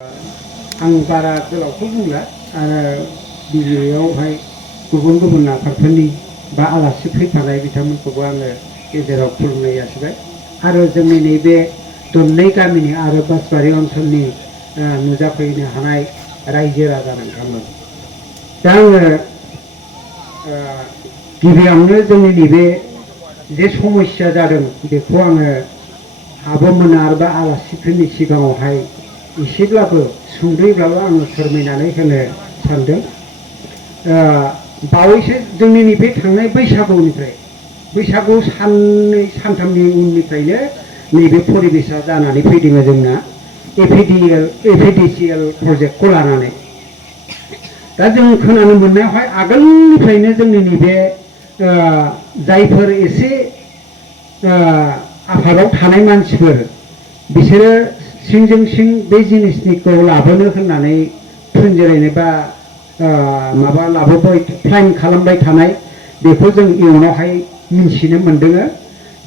आं बारा गोलावखौ बुंला आरो बिदियावहाय गुबुन गुबुन आफादफोरनि बा आलासि फैफानाय बिथांमोनखौबो आङो गेजेराव खुलुमनाय जासिबाय आरो जोंनि नैबे दरनै गामिनि आरो बासबारि ओनसोलनि नुजाफैनो हानाय रायजो राजा नोंथांमोन दा आङो गिबियावनो जोंनि नैबे जे समस्या जादों बेखौ आङो आब'मोन आरो आलासिफोरनि सिगाङावहाय एसेब्लाबो सुंद'यैब्लाबो आङो फोरमायनानै होनो सानदों। बावैसो जोंनि नैबे थांनाय बैसागु साननै सानथामनि उननिफ्रायनो नैबे परिबेसा जानानै फैदों जोंना एपिडिसिएल प्रजेक्टखौ लानानै दा जों खोनानो मोननायावहाय आगोलनिफ्रायनो जोंनि नैबे जायफोर एसे आफादाव थानाय मानसिफोर बिसोरो सिंजों सिं बे जिनिसनिखौ लाबोनो होननानै थुनजेरायनाय बा माबा लाबोबाय प्लेन खालामबाय थानाय बेखौ जों इयुनावहाय मिन्थिनो मोन्दों।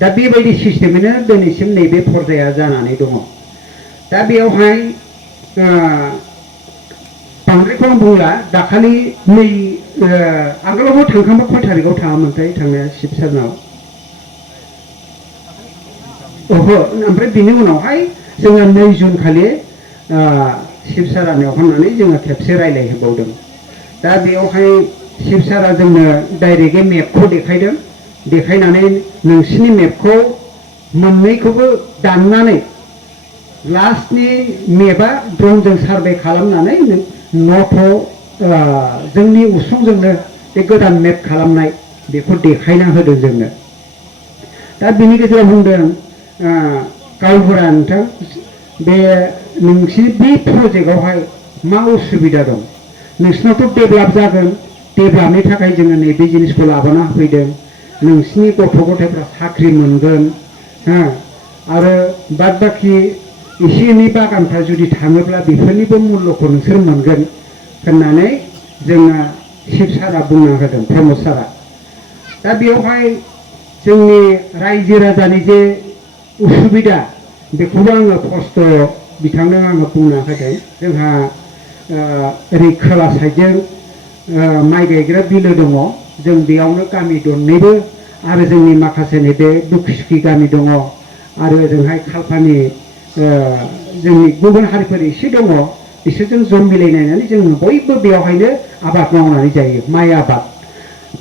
दा बेबायदि सिस्टेमैनो दिनैसिम नैबे पर्जाया जानानै दङ। दा बेयावहाय बांद्रायखौ बुंला दाखालि नै आगोलावबो थांखांबा खय थारिखआव थाङामोनथाय थांनाया शिबसारनाव ओहो ओमफ्राय बिनि उनावहाय जोङो 2 जुन खालि शिबसारानियाव थांनानै जोङो खेबसे रायलायहैबावदों। दा बेयावहाय शिबसारा जोंनो डाइरेक्टयै मेपखौ देखायदों देखायनानै नोंसिनि मेपखौ मोननैखौबो दाननानै लास्टनि मेपआ ड्रनजों सार्भे खालामनानै नट जोंनि उसुंजोंनो बे गोदान मेप खालामनाय बेखौ देखायना होदों जोंनो। दा बिनि गेजेराव बुंदों गावबुरा नोंथां बे नोंसिनि बे प्रजेक्टआवहाय मा उसुबिदा दं नोंसिनावथ' डेभेलप जागोन डेभेलपनि थाखाय जोङो नैबे जिनिसखौ लाबोना होफैदों नोंसिनि गथ' गथायफ्रा साख्रि मोनगोन आरो बाद बाखि एसे एनै बागानफ्रा जुदि थाङोब्ला बेफोरनिबो मुल्यखौ नोंसोर मोनगोन होननानै जोंना शिबसारा बुंना होदों प्रमद सारा। दा बेयावहाय जोंनि रायजो राजानि जे उसुबिदा बेखौबो आङो खस्थ' बिथांनो आङो बुंना होदों। जोंहा ओरै खोला साइडजों माइ गायग्रा बिलो दङ जों बेयावनो गामि दरनैबो आरो जोंनि माखासे नैबे दुखुसुखि गामि दङ आरो ओजोंहाय खालपानि जोंनि गुबुन हारिफोर एसे दङ बिसोरजों ज' मिलायनानै जोङो बयबो बेयावहायनो आबाद मावनानै जायो माइ आबाद।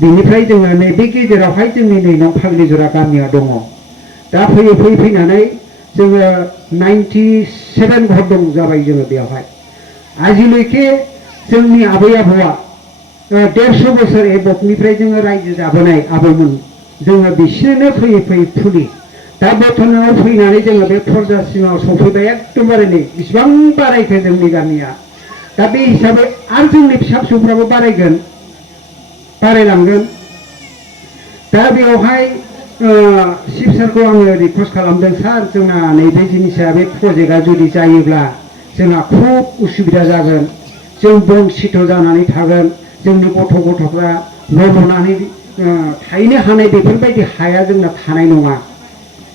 बेनिफ्राय जोङो नैबे गेजेरावहाय जोंनि नै नं फाग्लिजरा गामिया दङ। दा फैयै फैनानै जोङो 97 घर दं जाबाय जोङो बेयावहाय आजिलैखे जोंनि आबै आबौआ 150 बोसोर एबभनिफ्राय जोङो रायजो जाबोनाय आबौमोन जोङो बिसोरनो फैयै फुलि दा बर्थमानाव फैनानै जोङो बे फरजासिमाव सफैबाय एकदमबारे नै बिसिबां बारायखो जोंनि गामिया। दा बे हिसाबै आरो जोंनि फिसा फिसौफ्राबो बारायलांगोन। दा बेयावहाय शिबसारखौ आङो रिकुवेस्ट खालामदों सार जोंना नैबे जिनिसा बे प्रजेक्टआ जुदि जायोब्ला जोंहा खुब उसुबिदा जागोन जों बंसित जानानै थागोन जोंनि गथ' गथ'फ्रा न' लुनानै थाहैनो हानाय बेफोरबायदि हाया जोंना थानाय नङा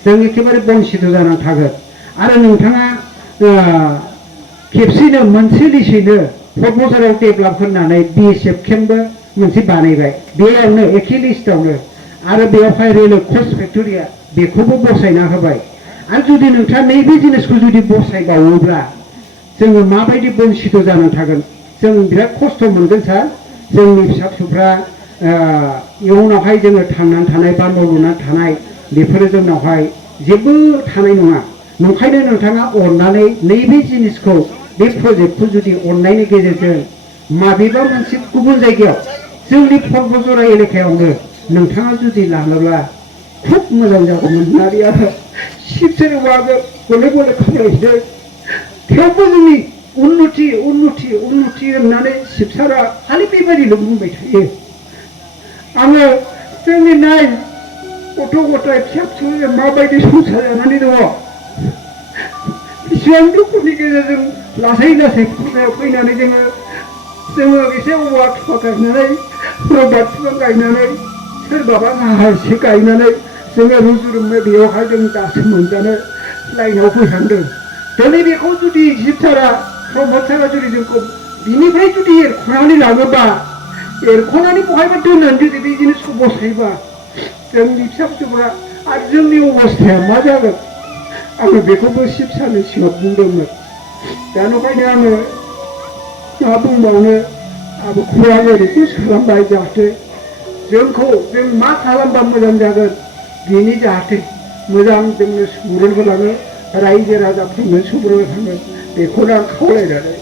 जों एखेबारे बंसित जानानै थागोन आरो नोंथाङा खेबसेनो मोनसे लिस्टैनो क'क्राझाराव डेभेलप होनानै BSF केम्पबो मोनसे बानायबाय बेयावनो एखे लिस्टआवनो आरो बेयावहाय रेलवे कच फेक्ट'रिया बेखौबो बसायना होबाय आरो जुदि नोंथाङा नैबे जिनिसखौ जुदि बसायबावोब्ला जोङो माबायदि बंसित जानानै थागोन जों बिराद खस्थ' मोनगोन सार जोंनि फिसा फिसौफ्रा इयुनावहाय जोङो थांनानै थानाय बा न' लुनानै थानाय बेफोरो जोंनावहाय जेबो थानाय नङा। नंखायनो नोंथाङा अननानै नैबे जिनिसखौ बे प्रजेक्टखौ जुदि अननायनि गेजेरजों माबेबा मोनसे गुबुन जायगायाव जोंनि फरबजरा एलेकायावनो नोंथाङा जुदि लाङोब्ला खुब मोजां जागौमोन होननानै आरो शिबसाराव गले गले खावलायहैदों। थेवबो जोंनि उन्नति होननानै शिबसारा खालि बेबायदिल' बुंबाय थायो। आङो जोंनि नाय गथ' गथाय फिसा फिसौ माबायदि संसार जानानै दङ बेसेबां दुखुनि गेजेरजों लासै लासै फुजायाव फैनानै जोङो एसे औवा थुफा गायनानै रबार बिफां गायनानै सोरबाबा नाहा एसे गायनानै जोङो रुजु रुमु बेयावहाय जों दासो मोनजानो लाइनाव फैहांदों। दिनै बेखौ जुदि शिबसारा समाजसारा जुदि जोंखौ बिनिफ्राय जुदि एरख'नानै लाङोबा एरख'नानै बहायबा दोननानै जुदि बिदिनो सबसायबा जोंनि फिसा फिसौफ्रा आरो जोंनि अबस्थाया मा जागोन आङो बेखौबो शिब सारनि सिगाङाव बुंदोंमोन दा ओंखायनो आङो मा बुंबावनो आंबो खुगाजों रिकुवेस्ट खालामबाय जाहाथे जोंखौ जों मा खालामबा मोजां जागोन बेनि जाहाथे मोजां जोंनो सुबुरुन होलाङो रायजो राजाफोरनो सुबुरुन होलाङो बेखौनो आं खावलायनानै